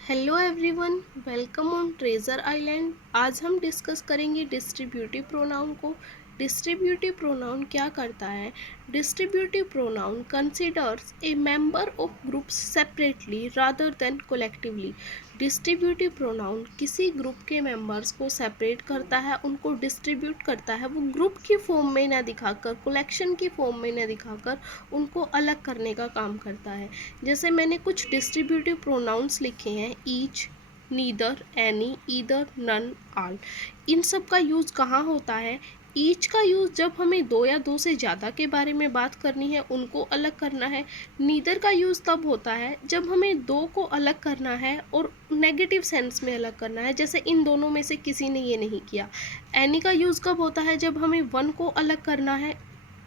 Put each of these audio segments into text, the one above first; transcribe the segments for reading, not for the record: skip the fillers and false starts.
Hello everyone, welcome on treasure island. आज हम discuss करेंगे डिस्ट्रीब्यूटिव प्रोनाउन को। डिस्ट्रीब्यूटिव प्रोनाउन क्या करता है? Distributive pronoun considers A member of groups separately rather than collectively. Distributive pronoun किसी ग्रुप के मेंबर्स को सेपरेट करता है, उनको डिस्ट्रीब्यूट करता है। वो ग्रुप की फॉर्म में न दिखाकर, कलेक्शन की फॉर्म में न दिखाकर उनको अलग करने का काम करता है। जैसे मैंने कुछ डिस्ट्रीब्यूटिव प्रोनाउंस लिखे हैं, each, neither, any, either, none, all. इन सब का यूज़ कहाँ होता है? ईच का यूज़ जब हमें दो या दो से ज़्यादा के बारे में बात करनी है, उनको अलग करना है। नीदर का यूज़ तब होता है जब हमें दो को अलग करना है और नेगेटिव सेंस में अलग करना है, जैसे इन दोनों में से किसी ने ये नहीं किया। एनी का यूज़ कब होता है? जब हमें वन को अलग करना है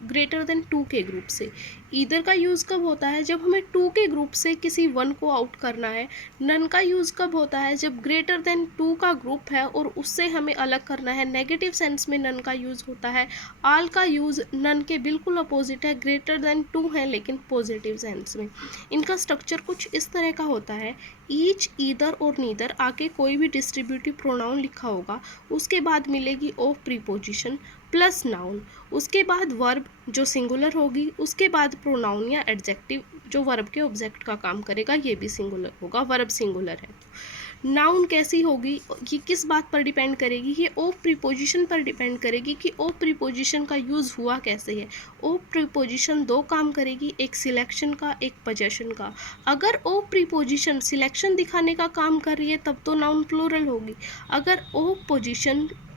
ग्रेटर देन टू के ग्रुप से। ईदर का यूज़ कब होता है? जब हमें टू के ग्रुप से किसी वन को आउट करना है। नन का यूज़ कब होता है? जब ग्रेटर देन टू का ग्रुप है और उससे हमें अलग करना है। नेगेटिव सेंस में नन का यूज़ होता है। आल का यूज़ नन के बिल्कुल अपोजिट है, ग्रेटर देन टू है लेकिन पॉजिटिव सेंस में। इनका स्ट्रक्चर कुछ इस तरह का होता है। ईच, ईदर और नीदर आके कोई भी डिस्ट्रीब्यूटिव प्रोनाउन लिखा होगा, उसके बाद मिलेगी ऑफ प्रीपोजिशन प्लस नाउन, उसके बाद वर्ब जो सिंगुलर होगी, उसके बाद प्रोनाउन या एडजेक्टिव जो वर्ब के ऑब्जेक्ट का काम करेगा, ये भी सिंगुलर होगा। वर्ब सिंगुलर है तो नाउन कैसी होगी? ये किस बात पर डिपेंड करेगी? ये ऑफ प्रीपोजिशन पर डिपेंड करेगी कि ऑफ प्रीपोजिशन का यूज़ हुआ कैसे है। ऑफ प्रीपोजिशन दो काम करेगी, एक सिलेक्शन का, एक पोजेशन का। अगर ऑफ प्रीपोजिशन सिलेक्शन दिखाने का काम कर रही है तब तो नाउन प्लूरल होगी। अगर ऑफ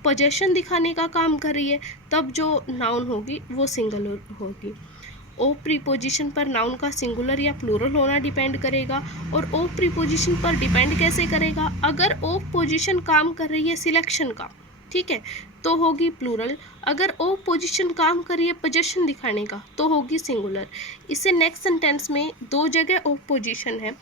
पोजेशन दिखाने का काम कर रही है तब जो नाउन होगी वो सिंगुलर होगी। ऑफ प्रीपोजिशन पर नाउन का सिंगुलर या प्लूरल होना डिपेंड करेगा। और ऑफ प्रीपोजिशन पर डिपेंड कैसे करेगा? अगर ऑफ पोजिशन काम कर रही है सिलेक्शन का, ठीक है, तो होगी प्लूरल। अगर ऑफ पोजिशन काम कर रही है पोजेशन दिखाने का तो होगी सिंगुलर। इससे नेक्स्ट सेंटेंस में दो जगह ऑफ पोजिशन है,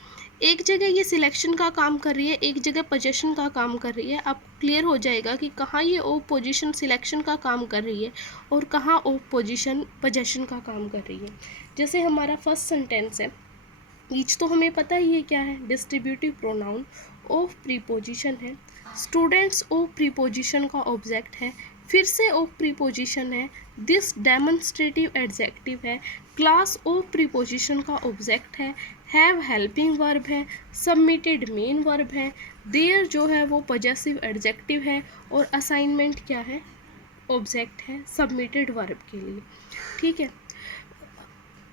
एक जगह ये सिलेक्शन का काम कर रही है, एक जगह पोजेशन का काम कर रही है। आपको क्लियर हो जाएगा कि कहाँ ये ऑफ पोजीशन सिलेक्शन का काम कर रही है और कहाँ ऑफ पोजीशन पोजेशन का काम कर रही है। जैसे हमारा फर्स्ट सेंटेंस है, ईच तो हमें पता ही है क्या है, डिस्ट्रीब्यूटिव प्रोनाउन। ऑफ प्रीपोजिशन है, स्टूडेंट्स ऑफ प्रीपोजिशन का ऑब्जेक्ट है। फिर से ऑफ प्रीपोजिशन है, दिस डेमोन्स्ट्रेटिव एडजेक्टिव है। क्लास ऑफ प्रीपोजिशन का ऑब्जेक्ट है। हैव हेल्पिंग वर्ब है। सबमिटेड मेन वर्ब है। देयर जो है वो पॉजेसिव एडजेक्टिव है। और असाइनमेंट क्या है? ऑब्जेक्ट है सबमिटेड वर्ब के लिए। ठीक है।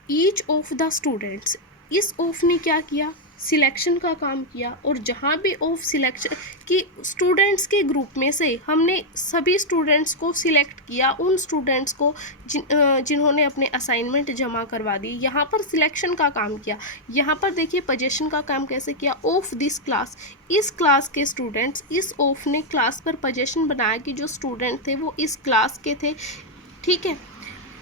ईच ऑफ द स्टूडेंट्स, इस ऑफ ने क्या किया? सिलेक्शन का काम किया। और जहाँ भी ऑफ सिलेक्शन की स्टूडेंट्स के ग्रुप में से हमने सभी स्टूडेंट्स को सिलेक्ट किया, उन स्टूडेंट्स को जिन्होंने अपने असाइनमेंट जमा करवा दी, यहाँ पर सिलेक्शन का काम किया। यहाँ पर देखिए पोजेशन का काम कैसे किया? ऑफ दिस क्लास, इस क्लास के स्टूडेंट्स, इस ऑफ ने क्लास पर पोजेशन बनाया कि जो स्टूडेंट थे वो इस क्लास के थे। ठीक है।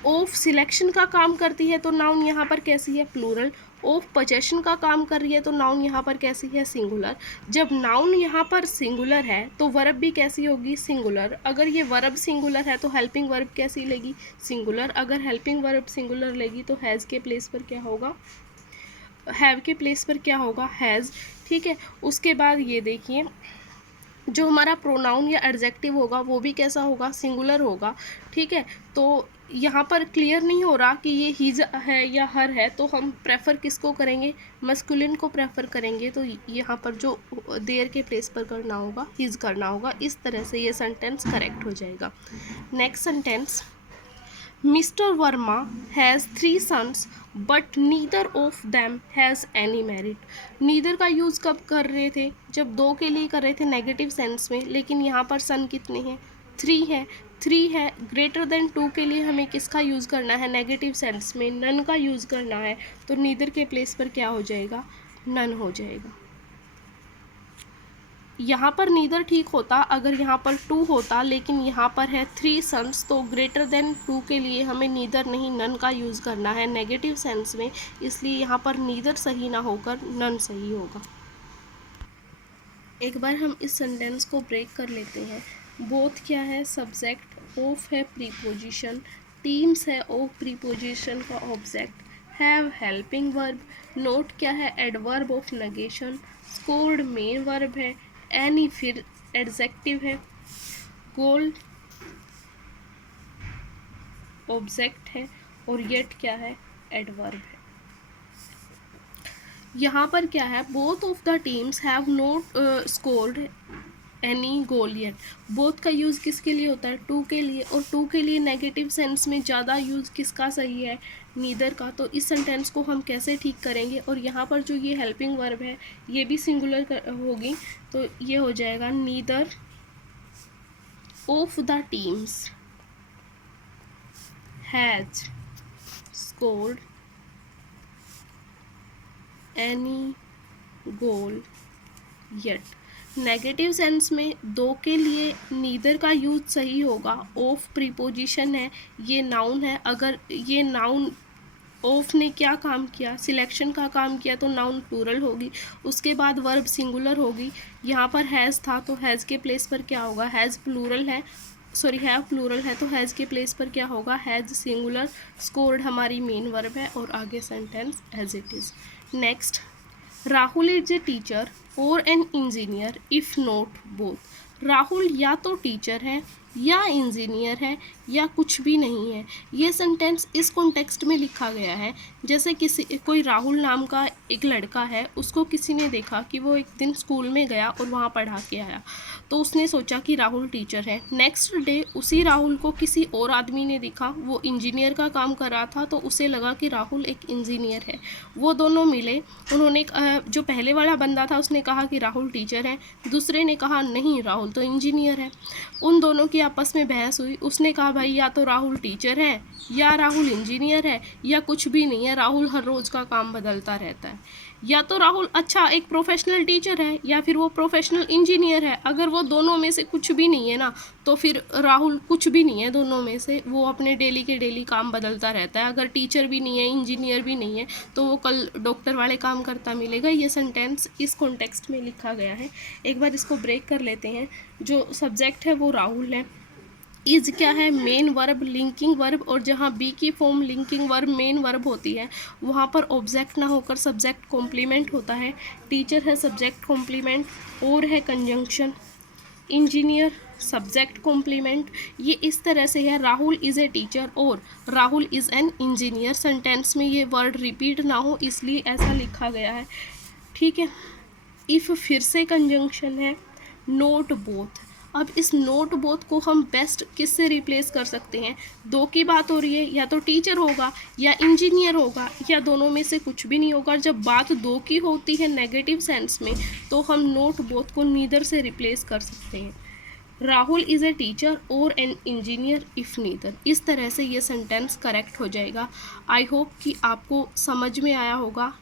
ऑफ सिलेक्शन का काम करती है तो नाउन यहाँ पर कैसी है? प्लूरल। ऑफ पोजेशन का काम कर रही है तो नाउन यहाँ पर कैसी है? सिंगुलर। जब नाउन यहाँ पर सिंगुलर है तो वर्ब भी कैसी होगी? सिंगुलर। अगर ये वर्ब सिंगुलर है तो हेल्पिंग वर्ब कैसी लेगी? सिंगुलर। अगर हेल्पिंग वर्ब सिंगुलर लेगी तो हैज़ के प्लेस पर क्या होगा? हैव के प्लेस पर क्या होगा? हैज़। ठीक है। उसके बाद ये देखिए, जो हमारा प्रोनाउन या एडजेक्टिव होगा वो भी कैसा होगा? सिंगुलर होगा। ठीक है। तो यहाँ पर क्लियर नहीं हो रहा कि ये हिज है या हर है, तो हम प्रेफर किसको करेंगे? मस्कुलिन को प्रेफर करेंगे। तो यहाँ पर जो देयर के प्लेस पर करना होगा हिज करना होगा। इस तरह से ये सेंटेंस करेक्ट हो जाएगा। Next sentence, mister Verma has 3 sons but neither of them has any merit. Neither का यूज़ कब कर रहे थे? जब दो के लिए कर रहे थे नेगेटिव सेंस में, लेकिन यहाँ पर सन कितने हैं? 3 है। 3 है। ग्रेटर देन 2 के लिए हमें किसका यूज़ करना है? नेगेटिव सेंस में नन का यूज़ करना है। तो नीदर के प्लेस पर क्या हो जाएगा? नन हो जाएगा। यहाँ पर नीदर ठीक होता अगर यहाँ पर 2 होता, लेकिन यहाँ पर है 3 sons, तो ग्रेटर देन 2 के लिए हमें नीदर नहीं नन का यूज़ करना है नेगेटिव सेंस में, इसलिए यहाँ पर नीदर सही ना होकर नन सही होगा। एक बार हम इस सेंटेंस को ब्रेक कर लेते हैं। बोथ क्या है? सब्जेक्ट। ऑफ है प्रीपोजिशन। टीम्स है ऑफ प्रीपोजिशन का object. Have helping verb, note क्या है, adverb of negation, scored main verb है, एनी फिर एडजेक्टिव है, गोल ऑब्जेक्ट है और येट क्या है, एडवर्ब है। यहाँ पर क्या है, both of the teams have not scored any goal yet. Both का यूज़ किसके लिए होता है, टू के लिए, और टू के लिए नेगेटिव सेंस में ज़्यादा यूज़ किसका सही है, नीदर का। तो इस सेंटेंस को हम कैसे ठीक करेंगे, और यहाँ पर जो ये हेल्पिंग वर्ब है ये भी सिंगुलर होगी, तो ये हो जाएगा neither of the teams has scored any goal yet. Negative sense में दो के लिए नीदर का यूज सही होगा। ऑफ प्रीपोजिशन है, ये नाउन है, अगर ये नाउन ऑफ ने क्या काम किया, सिलेक्शन का काम किया, तो नाउन प्लूरल होगी। उसके बाद वर्ब सिंगुलर होगी। यहाँ पर हैज़ था तो हैज़ के प्लेस पर क्या होगा, हैज़ प्लूरल है, सॉरी हैव प्लूरल है तो हैज़ के प्लेस पर क्या होगा, हैज़ सिंगुलर। स्कोर्ड हमारी मेन वर्ब है और आगे sentence as it is. Next, Rahul is a teacher और an engineer if not both. Rahul या तो टीचर है या इंजीनियर है या कुछ भी नहीं है। ये सेंटेंस इस कॉन्टेक्स्ट में लिखा गया है जैसे कोई राहुल नाम का एक लड़का है, उसको किसी ने देखा कि वो एक दिन स्कूल में गया और वहाँ पढ़ा के आया, तो उसने सोचा कि राहुल टीचर है। नेक्स्ट डे उसी राहुल को किसी और आदमी ने देखा, वो इंजीनियर का काम कर रहा था, तो उसे लगा कि राहुल एक इंजीनियर है। वो दोनों मिले, उन्होंने जो पहले वाला बंदा था उसने कहा कि राहुल टीचर है, दूसरे ने कहा नहीं राहुल तो इंजीनियर है। उन दोनों की आपस में बहस हुई। उसने कहा भाई या तो राहुल टीचर है या राहुल इंजीनियर है या कुछ भी नहीं है, राहुल हर रोज़ का काम बदलता रहता है। या तो राहुल अच्छा एक प्रोफेशनल टीचर है या फिर वो प्रोफेशनल इंजीनियर है। अगर वो दोनों में से कुछ भी नहीं है ना, तो फिर राहुल कुछ भी नहीं है दोनों में से, वो अपने डेली के डेली काम बदलता रहता है। अगर टीचर भी नहीं है, इंजीनियर भी नहीं है, तो वो कल डॉक्टर वाले काम करता मिलेगा। ये सेंटेंस इस कॉन्टेक्स्ट में लिखा गया है। एक बार इसको ब्रेक कर लेते हैं। जो सब्जेक्ट है वो राहुल है, इज क्या है, मेन वर्ब, लिंकिंग वर्ब, और जहाँ बी की form linking verb main verb होती है वहाँ पर ऑब्जेक्ट ना होकर सब्जेक्ट कॉम्प्लीमेंट होता है। टीचर है सब्जेक्ट कॉम्प्लीमेंट, और है कंजंक्शन। Engineer subject complement. ये इस तरह से है, राहुल इज़ ए टीचर और Rahul is an engineer. Sentence में ये वर्ड रिपीट ना हो इसलिए ऐसा लिखा गया है, ठीक है। इफ़ फिर से कंजंक्शन है, नोट बोथ। अब इस नोट बोथ को हम बेस्ट किससे रिप्लेस कर सकते हैं, दो की बात हो रही है, या तो टीचर होगा या इंजीनियर होगा या दोनों में से कुछ भी नहीं होगा। जब बात दो की होती है नेगेटिव सेंस में तो हम नोट बोथ को नीदर से रिप्लेस कर सकते हैं। राहुल इज़ ए टीचर और एन इंजीनियर इफ़ नीदर। इस तरह से ये सेंटेंस करेक्ट हो जाएगा। आई होप कि आपको समझ में आया होगा।